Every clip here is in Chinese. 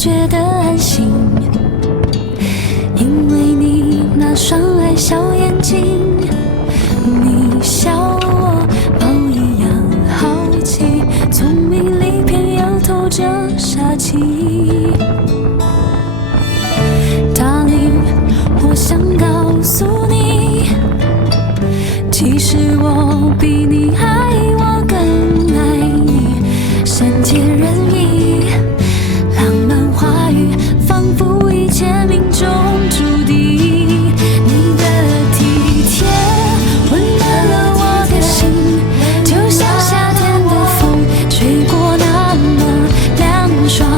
觉得安心，因为你那双爱笑眼睛，你笑我猫一样好奇，聪明里偏又透着傻气。Darling， 我想告诉你，其实我比你爱我更爱你，善解人意，浪漫话语，仿佛一切命中注定。你的体贴温暖了我的心，就像夏天的风吹过那么凉爽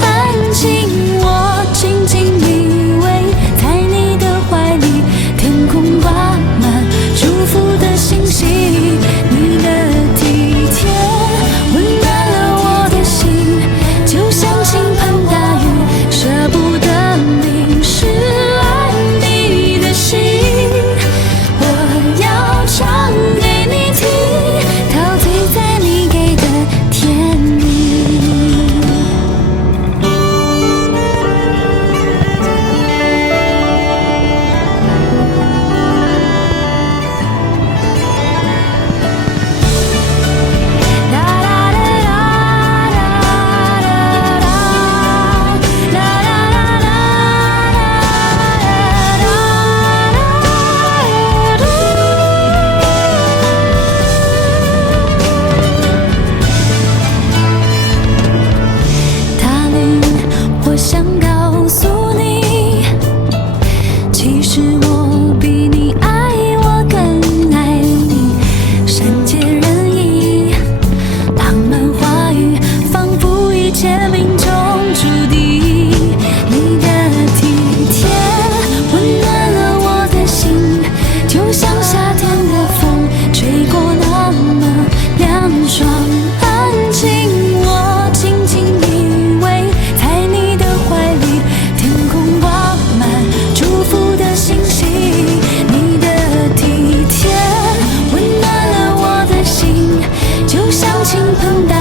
安静。我紧紧依偎在你的怀里，天空挂满祝福的星星。你的体贴温暖了我的心，就像倾盆大雨，舍不得淋湿爱你的心。我要唱给你听，陶醉在你给的甜蜜。我想告诉你，其实我比你爱我更爱你，善解人意，浪漫话语，仿佛一切命中注定。你的体贴温暖了我的心，就像夏天的风吹过那么凉爽安静。我紧紧依偎在你的怀里，天空挂满祝福的星星。你的体贴温暖了我的心，就像倾盆大